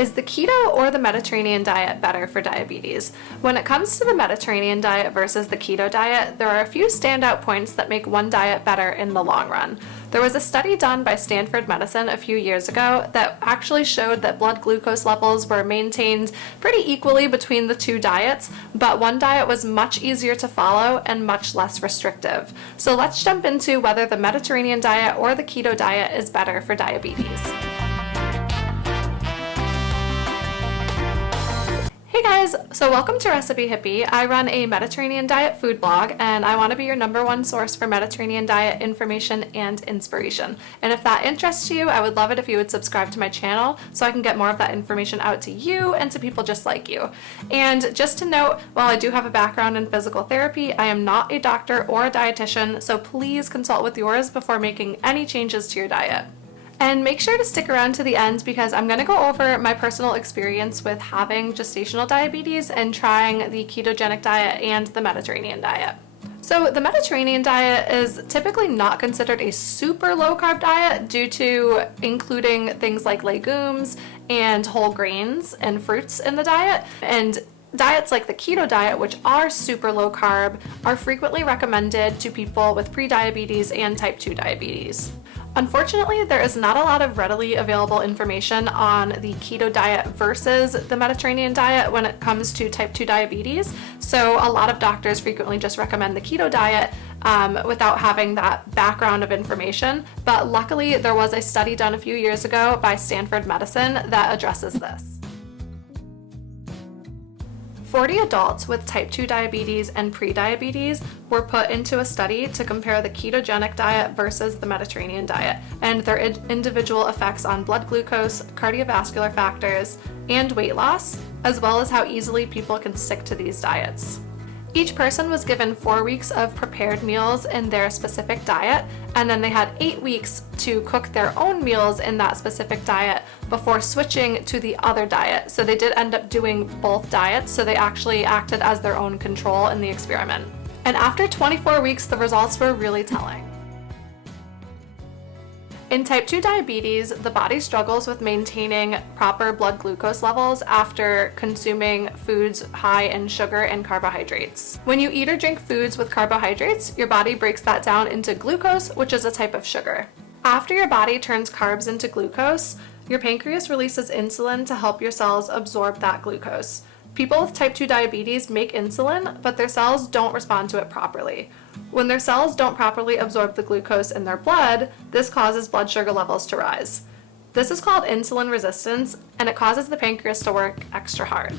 Is the keto or the Mediterranean diet better for diabetes? When it comes to the Mediterranean diet versus the keto diet, there are a few standout points that make one diet better in the long run. There was a study done by Stanford Medicine a few years ago that actually showed that blood glucose levels were maintained pretty equally between the two diets, but one diet was much easier to follow and much less restrictive. So let's jump into whether the Mediterranean diet or the keto diet is better for diabetes. Hey guys, so welcome to Recipe Hippie. I run a Mediterranean diet food blog and I want to be your #1 source for Mediterranean diet information and inspiration. And if that interests you, I would love it if you would subscribe to my channel so I can get more of that information out to you and to people just like you. And just to note, while I do have a background in physical therapy, I am not a doctor or a dietitian, so please consult with yours before making any changes to your diet. And make sure to stick around to the end because I'm going to go over my personal experience with having gestational diabetes and trying the ketogenic diet and the Mediterranean diet. So the Mediterranean diet is typically not considered a super low carb diet due to including things like legumes and whole grains and fruits in the diet. And diets like the keto diet, which are super low carb, are frequently recommended to people with prediabetes and type 2 diabetes. Unfortunately, there is not a lot of readily available information on the keto diet versus the Mediterranean diet when it comes to type 2 diabetes. So a lot of doctors frequently just recommend the keto diet without having that background of information. But luckily, there was a study done a few years ago by Stanford Medicine that addresses this. 40 adults with type 2 diabetes and prediabetes were put into a study to compare the ketogenic diet versus the Mediterranean diet and their individual effects on blood glucose, cardiovascular factors, and weight loss, as well as how easily people can stick to these diets. Each person was given 4 weeks of prepared meals in their specific diet, and then they had 8 weeks to cook their own meals in that specific diet before switching to the other diet. So they did end up doing both diets, so they actually acted as their own control in the experiment. And after 24 weeks, the results were really telling. In type 2 diabetes, the body struggles with maintaining proper blood glucose levels after consuming foods high in sugar and carbohydrates. When you eat or drink foods with carbohydrates, your body breaks that down into glucose, which is a type of sugar. After your body turns carbs into glucose, your pancreas releases insulin to help your cells absorb that glucose. People with type 2 diabetes make insulin, but their cells don't respond to it properly. When their cells don't properly absorb the glucose in their blood, this causes blood sugar levels to rise. This is called insulin resistance, and it causes the pancreas to work extra hard.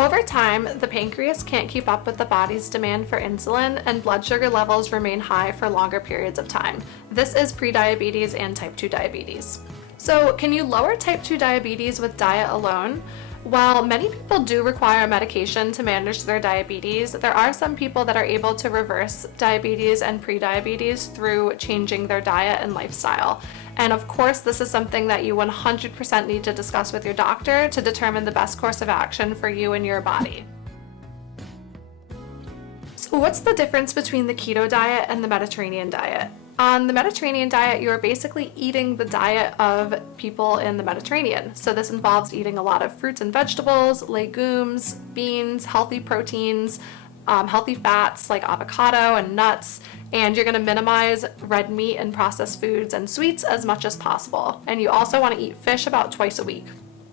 Over time, the pancreas can't keep up with the body's demand for insulin, and blood sugar levels remain high for longer periods of time. This is prediabetes and type 2 diabetes. So, can you lower type 2 diabetes with diet alone? While many people do require medication to manage their diabetes, there are some people that are able to reverse diabetes and prediabetes through changing their diet and lifestyle. And of course, this is something that you 100% need to discuss with your doctor to determine the best course of action for you and your body. So what's the difference between the keto diet and the Mediterranean diet? On the Mediterranean diet, you are basically eating the diet of people in the Mediterranean. So this involves eating a lot of fruits and vegetables, legumes, beans, healthy proteins, healthy fats like avocado and nuts, and you're going to minimize red meat and processed foods and sweets as much as possible. And you also want to eat fish about twice a week.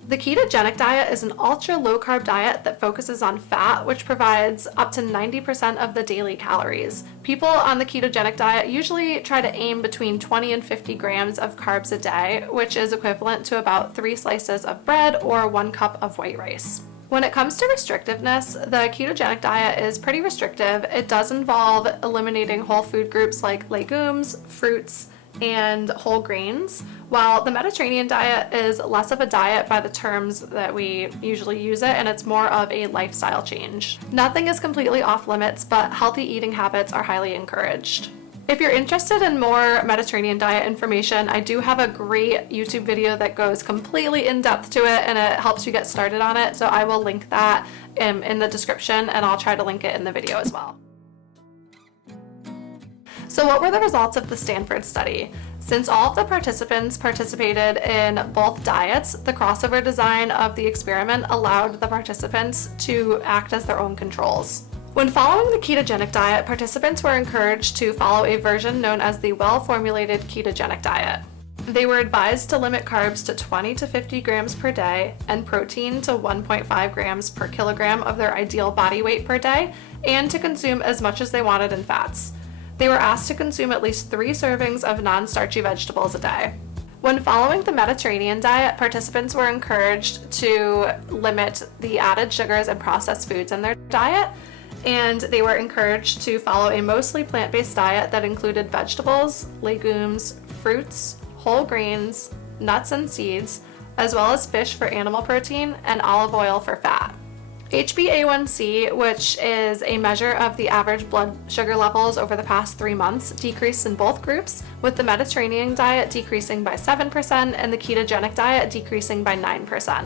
The ketogenic diet is an ultra low carb diet that focuses on fat, which provides up to 90% of the daily calories. People on the ketogenic diet usually try to aim between 20 and 50 grams of carbs a day, which is equivalent to about 3 slices of bread or 1 cup of white rice. When it comes to restrictiveness, the ketogenic diet is pretty restrictive. It does involve eliminating whole food groups like legumes, fruits, and whole grains, while the Mediterranean diet is less of a diet by the terms that we usually use it, and it's more of a lifestyle change. Nothing is completely off limits, but healthy eating habits are highly encouraged. If you're interested in more Mediterranean diet information, I do have a great YouTube video that goes completely in depth to it and it helps you get started on it, so I will link that in the description and I'll try to link it in the video as well. So what were the results of the Stanford study? Since all of the participants participated in both diets, the crossover design of the experiment allowed the participants to act as their own controls. When following the ketogenic diet, participants were encouraged to follow a version known as the well-formulated ketogenic diet. They were advised to limit carbs to 20 to 50 grams per day and protein to 1.5 grams per kilogram of their ideal body weight per day, and to consume as much as they wanted in fats. They were asked to consume at least 3 servings of non-starchy vegetables a day. When following the Mediterranean diet, participants were encouraged to limit the added sugars and processed foods in their diet, and they were encouraged to follow a mostly plant-based diet that included vegetables, legumes, fruits, whole grains, nuts and seeds, as well as fish for animal protein and olive oil for fat. HbA1c, which is a measure of the average blood sugar levels over the past 3 months, decreased in both groups, with the Mediterranean diet decreasing by 7% and the ketogenic diet decreasing by 9%.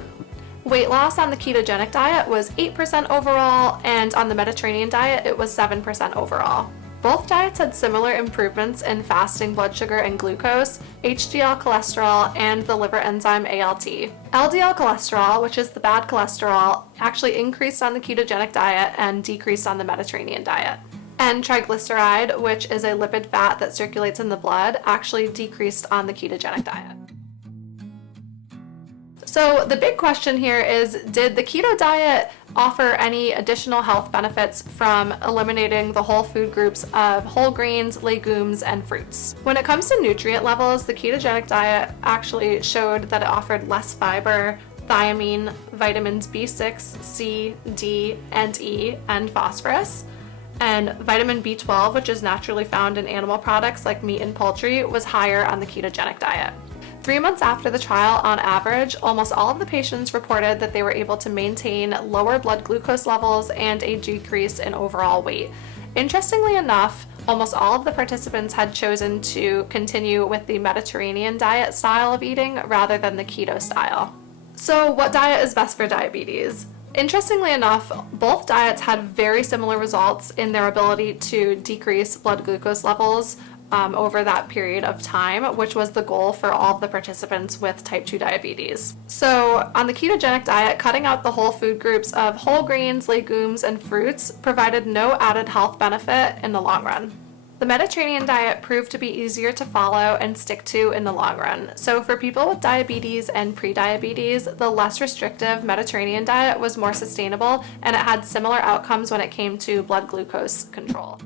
Weight loss on the ketogenic diet was 8% overall, and on the Mediterranean diet it was 7% overall. Both diets had similar improvements in fasting blood sugar and glucose, HDL cholesterol, and the liver enzyme ALT. LDL cholesterol, which is the bad cholesterol, actually increased on the ketogenic diet and decreased on the Mediterranean diet. And triglyceride, which is a lipid fat that circulates in the blood, actually decreased on the ketogenic diet. So the big question here is, did the keto diet offer any additional health benefits from eliminating the whole food groups of whole grains, legumes, and fruits? When it comes to nutrient levels, the ketogenic diet actually showed that it offered less fiber, thiamine, vitamins B6, C, D, and E, and phosphorus. And vitamin B12, which is naturally found in animal products like meat and poultry, was higher on the ketogenic diet. 3 months after the trial, on average, almost all of the patients reported that they were able to maintain lower blood glucose levels and a decrease in overall weight. Interestingly enough, almost all of the participants had chosen to continue with the Mediterranean diet style of eating rather than the keto style. So what diet is best for diabetes? Interestingly enough, both diets had very similar results in their ability to decrease blood glucose levels over that period of time, which was the goal for all of the participants with type 2 diabetes. So on the ketogenic diet, cutting out the whole food groups of whole grains, legumes, and fruits provided no added health benefit in the long run. The Mediterranean diet proved to be easier to follow and stick to in the long run. So for people with diabetes and prediabetes, the less restrictive Mediterranean diet was more sustainable, and it had similar outcomes when it came to blood glucose control.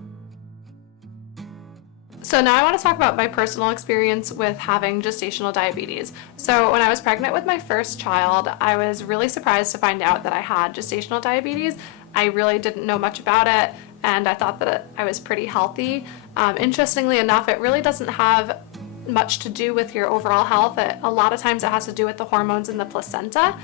So now I want to talk about my personal experience with having gestational diabetes. So when I was pregnant with my first child, I was really surprised to find out that I had gestational diabetes. I really didn't know much about it, and I thought that I was pretty healthy. Interestingly enough, it really doesn't have much to do with your overall health. A lot of times it has to do with the hormones in the placenta.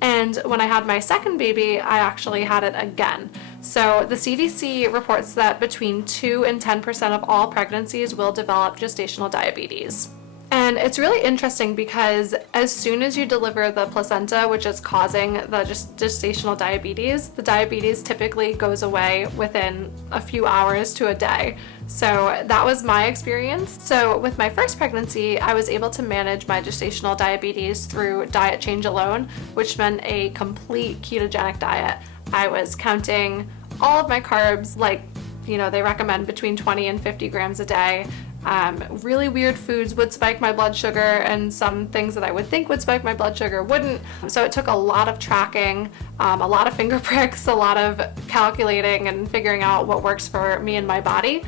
And when I had my second baby, I actually had it again. So the CDC reports that between 2 and 10% of all pregnancies will develop gestational diabetes. And it's really interesting because as soon as you deliver the placenta, which is causing the gestational diabetes, the diabetes typically goes away within a few hours to a day. So that was my experience. So with my first pregnancy, I was able to manage my gestational diabetes through diet change alone, which meant a complete ketogenic diet. I was counting all of my carbs, like, they recommend between 20 and 50 grams a day. Really weird foods would spike my blood sugar, and some things that I would think would spike my blood sugar wouldn't. So it took a lot of tracking, a lot of finger pricks, a lot of calculating and figuring out what works for me and my body.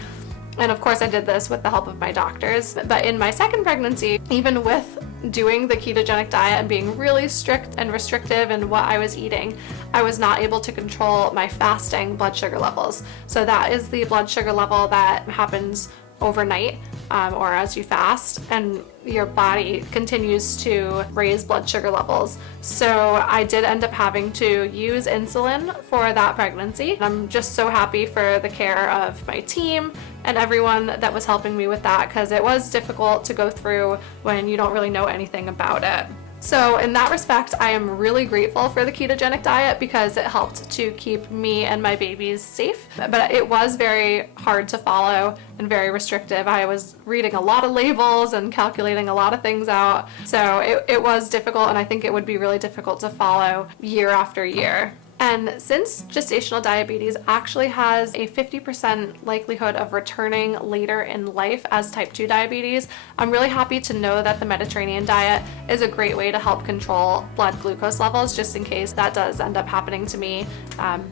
And of course I did this with the help of my doctors. But in my second pregnancy, even with doing the ketogenic diet and being really strict and restrictive in what I was eating, I was not able to control my fasting blood sugar levels. So that is the blood sugar level that happens overnight or as you fast, and your body continues to raise blood sugar levels. So I did end up having to use insulin for that pregnancy. I'm just so happy for the care of my team and everyone that was helping me with that, because it was difficult to go through when you don't really know anything about it. So in that respect, I am really grateful for the ketogenic diet because it helped to keep me and my babies safe. But it was very hard to follow and very restrictive. I was reading a lot of labels and calculating a lot of things out. So it was difficult, and I think it would be really difficult to follow year after year. And since gestational diabetes actually has a 50% likelihood of returning later in life as type 2 diabetes, I'm really happy to know that the Mediterranean diet is a great way to help control blood glucose levels, just in case that does end up happening to me.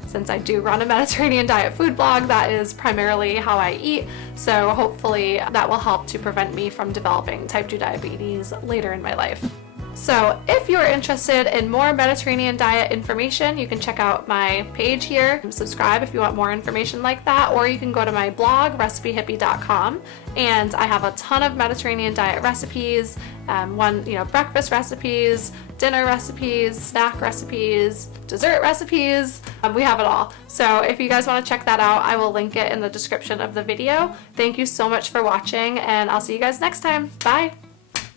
Since I do run a Mediterranean diet food blog, that is primarily how I eat. So hopefully that will help to prevent me from developing type 2 diabetes later in my life. So if you're interested in more Mediterranean diet information, you can check out my page here. Subscribe if you want more information like that, or you can go to my blog, recipehippie.com, and I have a ton of Mediterranean diet recipes, breakfast recipes, dinner recipes, snack recipes, dessert recipes. We have it all. So if you guys want to check that out, I will link it in the description of the video. Thank you so much for watching, and I'll see you guys next time. Bye!